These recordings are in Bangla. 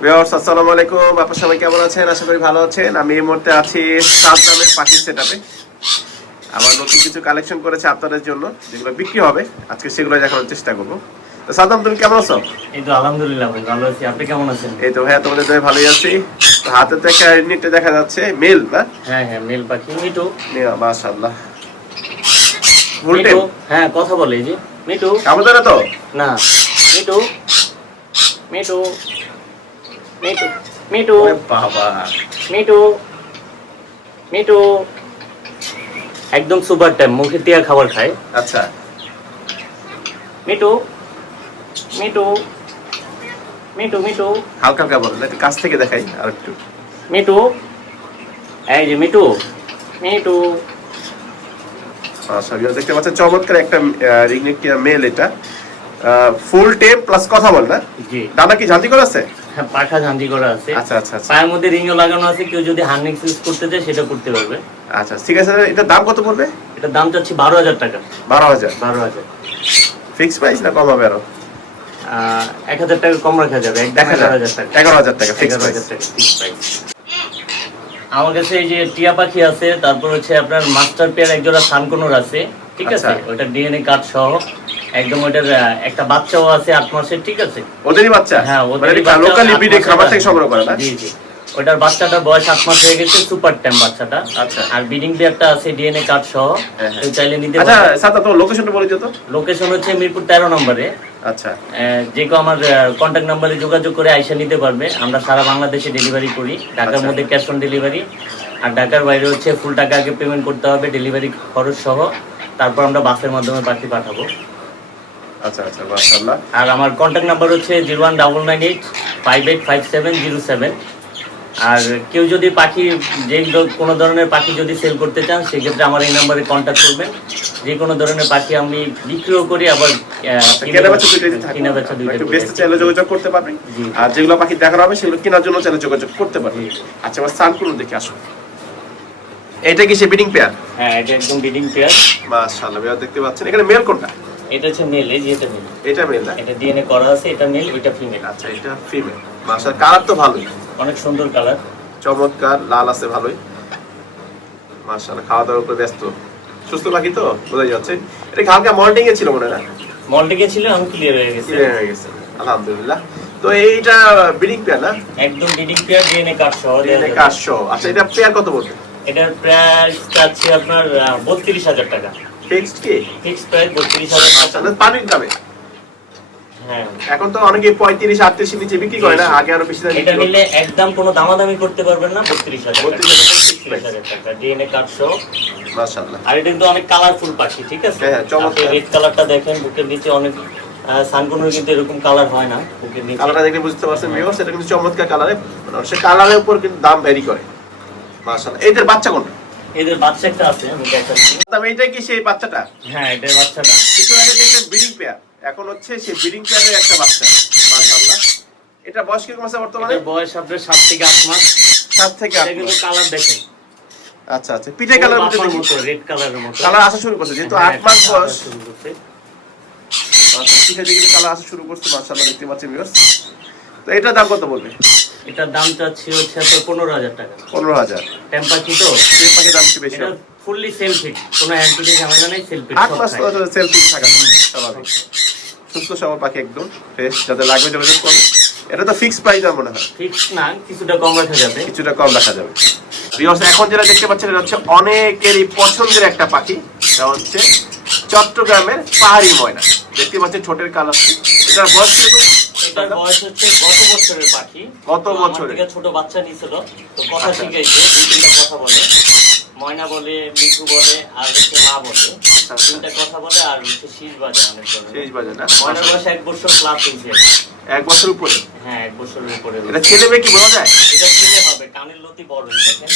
ভিউয়ার্স আসসালামু আলাইকুম। আপনার সবাই কেমন আছেন? আশা করি ভালো আছেন। আমি এই মুহূর্তে আছি সাতদামের পাখির সেটআপে আবার নতুন কিছু কালেকশন করেছে আপনাদের জন্য যেগুলো বিক্রি হবে। আজকে সেগুলো দেখানোর চেষ্টা করব। তো সাদ্দাম তুমি কেমন আছো? এই তো আলহামদুলিল্লাহ ভাই ভালো আছি। আপনি কেমন আছেন? এই তো ভাইয়া তোমাদের তো ভালোই আছি। হাতে তো একটা ইউনিটে দেখা যাচ্ছে মেল না? হ্যাঁ হ্যাঁ মেল পাখি মিটু মাশাআল্লাহ। মিটু হ্যাঁ কথা বলে এই যে। মিটু আমাদের তো? না মিটু মিটু মিটু মিটু বাবা। মিটু মিটু একদম সুপার টাইম মুখে তিয়া খাবার খায়। আচ্ছা। মিটু মিটু মিটু মিটু হালকা হালকা বলেন একটু কাছ থেকে দেখাই আর একটু। মিটু এই যে মিটু মিটু আচ্ছা দেখতে পাচ্ছেন চমৎকার একটা রিগনেক মেল এটা। ফুল টেম প্লাস কথা বল না? জি। ডানা কি ঝান্তি করে আছে? পাখা ঝান্ডি করা আছে। আচ্ছা আচ্ছা আচ্ছা। পায়ের মধ্যে রিংও লাগানো আছে কেউ যদি হার্নিক্স ইউজ করতে চায় সেটা করতে পারবে। আচ্ছা ঠিক আছে এটার দাম কত পড়বে? এটার দাম চাচ্ছি বারো হাজার টাকা। বারো হাজার? বারো হাজার। ফিক্স প্রাইস না কম হবে আরও? এক হাজার টাকা কম রাখা যাবে এগারো হাজার টাকা। এগারো হাজার টাকা ফিক্স প্রাইস। আমার কাছে এই যে টিয়া পাখি আছে তারপর হচ্ছে আপনার মাস্টার পেয়ার একজোড়া সানকোনর আছে ঠিক আছে? আচ্ছা। ওটা ডিএনএ কার্ড সহ। একদম ওটার একটা বাচ্চাও আছে আট মাসের ঠিক আছে? ওদেরই বাচ্চা? হ্যাঁ মানে লোকালি খাবার থেকে সংগ্রহ করে না জি জি। ওটার বাচ্চাটার বয়স আট মাস হয়ে গেছে সুপার টাইম বাচ্চাটা। আচ্ছা। আর পেয়ারটা আছে ডিএনএ কার্ড সহ। হ্যাঁ, হ্যাঁ। চাইলে নিতে আচ্ছা সাদা তোমার লোকেশনটা বলে দিও তো। লোকেশন হচ্ছে মিরপুর তেরো নম্বরে। আচ্ছা। যে কেউ আমার কন্ট্যাক্ট নাম্বারে যোগাযোগ করে আইসা নিতে পারবে। আমরা সারা বাংলাদেশে ডেলিভারি করি। ঢাকার আচ্ছা। মধ্যে ক্যাশ অন ডেলিভারি আর ঢাকার বাইরে হচ্ছে ফুল টাকা আগে পেমেন্ট করতে হবে ডেলিভারি খরচ সহ। তারপর আমরা বাসের মাধ্যমে পাখি পাঠাবো। আচ্ছা আচ্ছা মাশাআল্লাহ। আর আমার কন্ট্যাক্ট নাম্বার হচ্ছে zero one double nine eight five eight five seven zero seven আর কেউ যদি পাখি যে কোনো ধরনের পাখি যদি সেল করতে চান সেক্ষেত্রে আমার এই নাম্বারে কন্ট্যাক্ট করবেন। যে কোনো ধরনের পাখি আমি বিক্রিও করি আবার আহ, কিনে- বেচা। বেচতে চাইলে যোগাযোগ করতে পারবে আর যেগুলো পাখি দেখানো হবে সেগুলো কেনার জন্য চাইলে যোগাযোগ করতে পারবে আচ্ছা এবার সানকুন দেখে আসো এটা কি সে বিডিং পেয়ার হ্যাঁ এটা একদম ব্রিডিং পেয়ার মাশাআল্লাহ দেখতে পাচ্ছেন। এখানে মেল কোনটা? এটা হচ্ছে মেল এই যে এটা মেল এটা মেল না। এটা ডিএনএ করা আছে এটা মেল ওইটা ফিমেল আচ্ছা এটা ফিমেল মাশাআল্লাহ কালার তো ভালোই। অনেক সুন্দর কালার চমৎকার লাল আছে ভালোই। মাশাআল্লাহ খাওয়া দাওয়ার উপরে ব্যস্ত। সুস্থ পাখি তো? বোঝা যাচ্ছে। এটা হালকা মল্টিং এ ছিল মনে হয়? না এ ছিল আমি ক্লিয়ার হয়ে গেছে। Clear হয়ে গেছে। আলহামদুলিল্লাহ। তো এইটা ব্রিডিং পেয়ার না? একদম ব্রিডিং পেয়ার ডিএনএ কার্ড সহ এটা যাবে। কাশো আচ্ছা এটা পেয়ার কত পড়বে এটার প্রাইস চাচ্ছি আপনার বত্রিশ হাজার টাকা। ফিক্সড কি? প্রাইস পানির দামে হ্যাঁ। এখন তো অনেকে পঁয়ত্রিশ আটত্রিশ নিচে বিক্রি করে না আগে আরও বেশি এটা নিলে একদম কোনো দামাদামি করতে পারবেন না বত্রিশ হাজার বত্রিশ হাজার টাকা ডিএনএ কার্ড মাশাআল্লাহ। আর এটা কিন্তু অনেক কালারফুল পাখি ঠিক আছে? হ্যাঁ, চমৎকার। রেড কালারটা দেখেন বুকের নিচে অনেক সানকুনোর কিন্তু এরকম কালার হয় না বুকের নিচে। কালারটা দেখলে বুঝতে পারছেন ভিউয়ার্স এটা কিন্তু চমৎকার কালারে মানে সে কালারের উপর কিন্তু দাম ভ্যারি করে। মাশাআল্লাহ। এইটার বাচ্চা কোনটা? এদের বাচ্চা একটা আছে তবে এইটা কি সেই বাচ্চাটা? হ্যাঁ বাচ্চাটা। কিছু আগে দেখলেন ব্রিডিং পেয়ার এখন হচ্ছে সেই ব্রিডিং পেয়ারের একটা বাচ্চা। মাশাআল্লাহ। এটা বয়স কীরকম আছে বর্তমানে? বয়স আপনার সাত থেকে আট মাস। সাত থেকে আট এটা কিন্তু কালার দেখেন। আচ্ছা আচ্ছা। পিঠে কালার মতো রেড কালারের মতো। কালার আসা শুরু করছে। যেহেতু হ্যাঁ, আট মাস বয়স। শুরু করছে। পিঠে দিকে কালার আসা শুরু করছে মাশাআল্লাহ দেখতে পাচ্ছেন ভিউয়ার্স তো এটার দাম কত বলবে? এটার দাম চাচ্ছি হচ্ছে আপনার পনেরো হাজার টাকা। পনেরো হাজার। টেম্পাকি তো? সেই পাখির দাম একটু বেশি ফুললি সেল ফিট কোনো হ্যান্ড ফিটে ঝামেলা নেই সেল ফিট আট মাস তো সেলফি থাকা স্বাভাবিক। সুস্থ সবল পাখি একদম ফ্রেশ যাতে লাগবে যোগাযোগ করবে এটা তো ফিক্স প্রাইস মনে হয়। ফিক্স না কিছুটা কম রাখা যাবে। কিছুটা কম রাখা যাবে। ভিউয়ার্স এখন যেটা দেখতে পাচ্ছেন এটা হচ্ছে অনেকেরই পছন্দের একটা পাখি। এটা হচ্ছে চট্টগ্রামের পাহাড়ি ময়না দেখতে পাচ্ছেন ছোটের কালার। এটার বয়স এটার বয়স হচ্ছে গত বছরের পাখি। গত বছরের? ছোট বাচ্চা নিছিল তো কথা আচ্ছা। শিখাইছে দুই তিনটা কথা বলে। ময়না বলে মিঠু বলে আর হচ্ছে মা বলে। আচ্ছা। তিনটা কথা বলে আর হচ্ছে শীষ বাজে অনেক। শেষ বাজে না? ময়নার বয়স এক বছর প্লাস হয়েছে। এক বছর উপরে? হ্যাঁ এক বছরের উপরে এটা ছেলে মেয়ে কি বোঝা যায়? এটা ছেলে হবে কানের লতি বড় দেখেন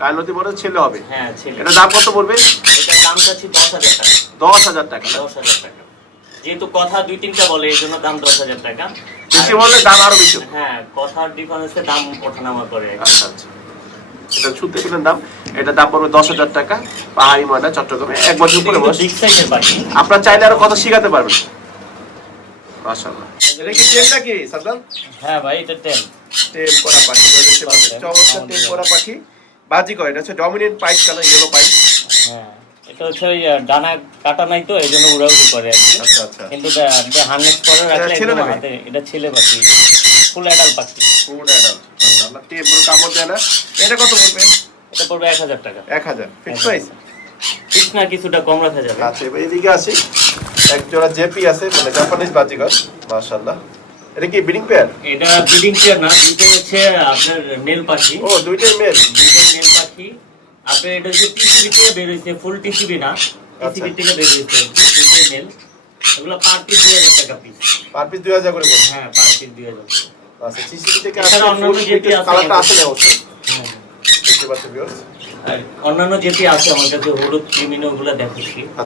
কায়নতি বড় ছেলে হবে। হ্যাঁ ছেলে। এটা দাম কত পড়বে? এটার দাম চাচ্ছি দশ হাজার টাকা। দশ হাজার টাকা দশ হাজার টাকা। যেহেতু কথা দুই তিনটা বলে এই জন্য দাম দশ হাজার টাকা। বেশি বললে দাম আরও বেশি হ্যাঁ কথার ডিফারেন্সে দাম ওঠানামা করে। আচ্ছা আচ্ছা। এটা পেলেন দাম। এটা দাম পড়বে দশ হাজার টাকা। পাহাড়ি ময়না চট্টগ্রামে। এক বছর বয়স। আপনার চাইলে আরও কথা শিখাতে পারবেন। মাশাআল্লাহ। এটা কি টেম নাকি সাদ্দাম হ্যাঁ ভাই এটা টেন টেম করা পাখি চমৎকার টেম করা পাখি। বাজি কয় এটা হচ্ছে dominant pied colour yellow pied হ্যাঁ এটা হচ্ছে ওই ডানা কাটা নাই তো এই জন্য উড়াউড়ি করে আর কি। আচ্ছা আচ্ছা। কিন্তু হান্ড্রেড পরে রাখলে ছেলে হাতে এটা ছেলে পাখি। ফুল অ্যাডাল পাখি। ফুড অ্যাডাল্ট মাশাআল্লাহ টেম পুরো কামড় দেয় না। এটা কত পড়বে? এটা পড়বে এক হাজার টাকা। 1000 ফিক্স প্রাইস ঠিক না কিছুটা কম রাখা যাবে। আচ্ছা এবার এদিকে আসি। এক জোড়া জেপি আছে মানে জাপানিজ বাজিগর মাশাআল্লাহ। এটা কি ব্রিডিং পেয়ার এটা ব্রিডিং চেয়ার না দুটো হচ্ছে আপনার মেল পাখি। ও দুইটাই মেল দুটো মেল পাখি। আপনার এটা হচ্ছে টিসিবি থেকে বের হয়েছে ফুল টিসিবি না টিসিবি থেকে বের হয়েছে। দুটোই মেল এগুলো পার পিস দুই হাজার টাকা পিস পার পিস 2000 করে পড়বে হ্যাঁ পার পিস দুই হাজার আচ্ছা সিসিটি থেকে আসলে অন্যান্য যেটি আছে কালারটা আমাদের- আসলে অবশ্যই? হ্যাঁ। দেখতে পাচ্ছেন ভিউয়ার্স অন্যান্য যেটি আছে আমার কাছে হলুদ ক্রিমিনো গুলো দেখাচ্ছি। তো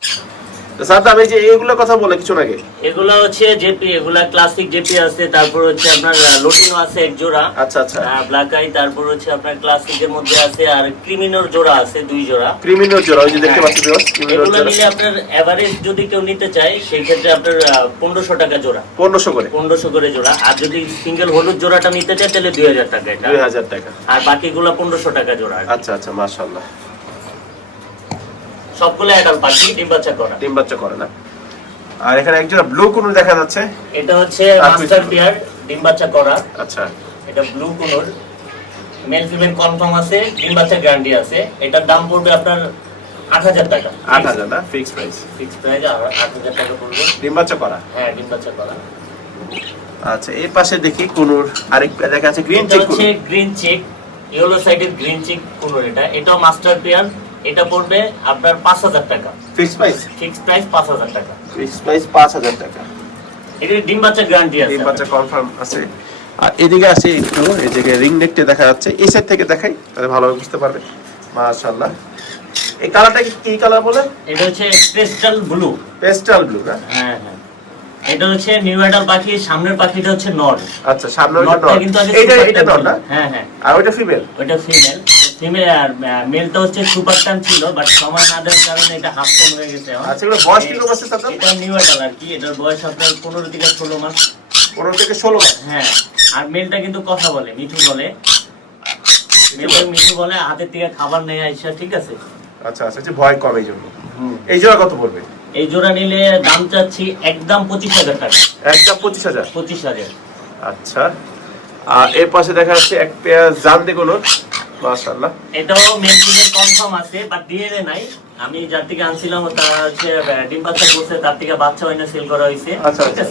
স্যার আমি যে এইগুলোর কথা বলে কিছু আগে। এগুলো হচ্ছে জেপি এগুলা ক্লাসিক জেপি আছে তারপর হচ্ছে আপনার লোটিনো আছে এক জোড়া। আচ্ছা আচ্ছা। ব্ল্যাক আই তারপর হচ্ছে আপনার ক্লাসিকের মধ্যে আছে আর ক্রিমিনোর জোড়া আছে দুই জোড়া। ক্রিমিনাল জোড়া ওই যে দেখতে পাচ্ছেন এগুলো জোড়া। আপনার এভারেজ যদি কেউ নিতে চায় সেই ক্ষেত্রে আপনার পনেরোশো টাকা জোড়া। 1500 করে। পনেরোশো করে জোড়া। আর যদি সিঙ্গেল হলুদ জোড়াটা নিতে চায় তাহলে দুই হাজার টাকা এটা। 2000 টাকা। আর বাকিগুলো পনেরোশো টাকা জোড়া আচ্ছা আচ্ছা মাশাআল্লাহ। সবগুলো অ্যাডাল পাখি ডিম বাচ্চা করা। ডিম বাচ্চা করে না। আর এখানে এক ব্লু কোন দেখা যাচ্ছে। এটা হচ্ছে মাস্টার? পেয়ার ডিম বাচ্চা করা। আচ্ছা। এটা blue conure. Male female confirm আছে ডিম বাচ্চা গ্যারান্টি আছে। এটার দাম পড়বে আপনার আট হাজার টাকা। 8000 না? ফিক্স প্রাইস ফিক্স প্রাইস আট হাজার টাকা পড়বে। ডিম বাচ্চা করা? হ্যাঁ ডিম বাচ্চা করা। আচ্ছা এই পাশে দেখি কোনুর আরেক দেখা আছে গ্রিন চেক হচ্ছে গ্রিন চেক ইয়েলো সাইডের গ্রিন চেক কোনোর এটা। এটাও মাস্টার পেয়ার এটা পড়বে আপনার পাঁচ হাজার টাকা। ফিক্স প্রাইস ফিক্স প্রাইস পাঁচ হাজার টাকা। ফিক্স প্রাইস 5000 টাকা। এটা ডিম বাচ্চা গ্যারান্টি আছে। ডিম বাচ্চা কনফার্ম আছে। আর এদিকে আসি একটু এই যে রিং নেকটা দেখা যাচ্ছে। এই সাইড থেকে দেখাই তাহলে ভালোভাবে বুঝতে পারবে। মাশাআল্লাহ। এই কালারটা কি কি কালার বলে এটা হচ্ছে ক্রিস্টাল ব্লু পেস্টাল ব্লু না? হ্যাঁ হ্যাঁ। এটা হচ্ছে নিউ অ্যাডাল পাখি সামনের পাখিটা হচ্ছে নর। আচ্ছা সামনে ওইটা নর। কিন্তু super এটা নর না? হ্যাঁ হ্যাঁ। আর ওইটা ফিমেল ওইটা ফিমেল আর মেলটা হচ্ছে সুপার ছিল বাট সময় না দেওয়ার কারণে এটা হাফ কম হয়ে গেছে আচ্ছা এগুলো বয়স আছে এটা নিউ অ্যাডাল আর কি এটার বয়স আপনার পনেরো থেকে ষোলো মাস। পনেরো থেকে ষোলো মাস? হ্যাঁ আর মেলটা কিন্তু কথা বলে মিঠু বলে। মেলটা মিঠু বলে হাতের থেকে খাবার আইসা ঠিক আছে? আচ্ছা আচ্ছা যে ভয় কম এই জন্য এই জোড়া কত পড়বে? এই জোড়া নিলে দাম চাচ্ছি একদম পঁচিশ হাজার টাকা। একটা পঁচিশ হাজার? পঁচিশ হাজার। আচ্ছা আর এর পাশে দেখা যাচ্ছে এক পেয়ার জান দেখুন মাশাআল্লাহ। এটাও কনফার্ম আছে বাট ডিএনএ নাই। আমি যার থেকে আনছিলাম হচ্ছে ডিম বাচ্চা করছে তার থেকে বাচ্চা হয়না সেল করা হয়েছে। আচ্ছা, আছে?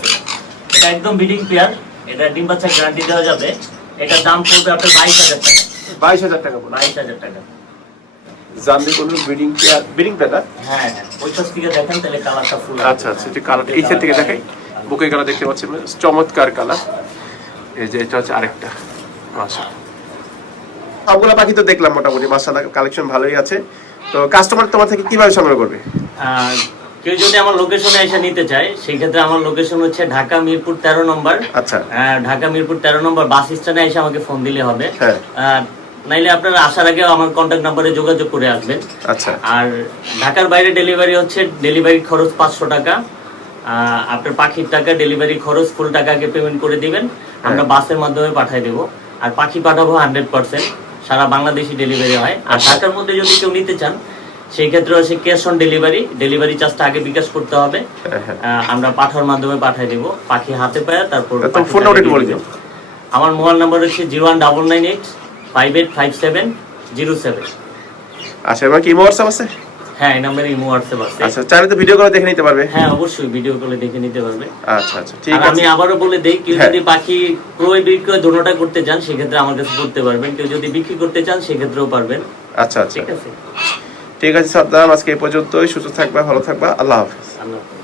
এটা একদম ব্রিডিং পেয়ার এটা ডিম বাচ্চা গ্যারান্টি দেওয়া যাবে। এটার দাম পড়বে আপনার বাইশ হাজার টাকা। বাইশ হাজার টাকা বাইশ হাজার টাকা। ব্রিডিং পেয়ার ব্রিডিং পেয়ার হ্যাঁ হ্যাঁ। ওই পাশ থেকে দেখেন তাহলে কালারটা ফুল আচ্ছা আচ্ছা এটা কালার এই সাইড থেকে দেখাই। বুকে কালার দেখতে পাচ্ছি চমৎকার কালার এই যে এটা হচ্ছে আরেকটা। মাশা সবগুলো পাখি তো দেখলাম মোটামুটি মাশাআল্লাহ কালেকশন ভালোই আছে। তো কাস্টমার তোমার থেকে কীভাবে সংগ্রহ করবে? কেউ যদি আমার লোকেশনে এসে নিতে চায় সেই ক্ষেত্রে আমার লোকেশন হচ্ছে ঢাকা মিরপুর তেরো নম্বর। আচ্ছা। ঢাকা মিরপুর তেরো নম্বর বাস স্ট্যান্ডে এসে আমাকে ফোন দিলে হবে। হ্যাঁ। নাইলে আপনারা আসার আগে আমার কন্ট্যাক্ট নাম্বারে যোগাযোগ করে আসবেন। আচ্ছা। আর ঢাকার বাইরে ডেলিভারি হচ্ছে ডেলিভারি খরচ পাঁচশো টাকা। আপনার পাখির টাকা ডেলিভারি খরচ ফুল টাকা আগে পেমেন্ট করে দিবেন। আমরা বাসের মাধ্যমে পাঠিয়ে দেবো। আর পাখি পাঠাবো হান্ড্রেড পার্সেন্ট সারা বাংলাদেশে ডেলিভারি হয়। আর ঢাকার মধ্যে যদি কেউ নিতে চান সেই ক্ষেত্রে হচ্ছে ক্যাশ অন ডেলিভারি ডেলিভারি চার্জটা আগে বিকাশ করতে হবে। হ্যাঁ, হ্যাঁ। আমরা পাঠার মাধ্যমে পাঠিয়ে দেবো। পাখি হাতে পায় তারপর ফোন নাম্বারটা বলে দিও। আমার মোবাইল নাম্বার হচ্ছে zero one double nine eight five eight five seven zero seven আচ্ছা এবার কি হোয়াটসঅ্যাপ আছে? হ্যাঁ এই নম্বরে ইমো হোয়াটসঅ্যাপ আছে। আচ্ছা চাইলে তো ভিডিও কলে দেখে নিতে পারবে। হ্যাঁ অবশ্যই ভিডিও কলে দেখে নিতে পারবে। আচ্ছা আচ্ছা ঠিক আছে আমি আবারও বলে দেই কেউ হ্যাঁ। যদি বাকি ক্রয় বিক্রয় দোনোটা করতে চান সেক্ষেত্রে আমার কাছে করতে পারবেন। কেউ যদি বিক্রি করতে চান সেক্ষেত্রেও পারবেন। আচ্ছা আচ্ছা। ঠিক আছে? ঠিক আছে সাদ্দাম আজকে এই পর্যন্তই। সুস্থ থাকবা ভালো থাকবা। আল্লাহ হাফেজ। আল্লাহ হাফেজ।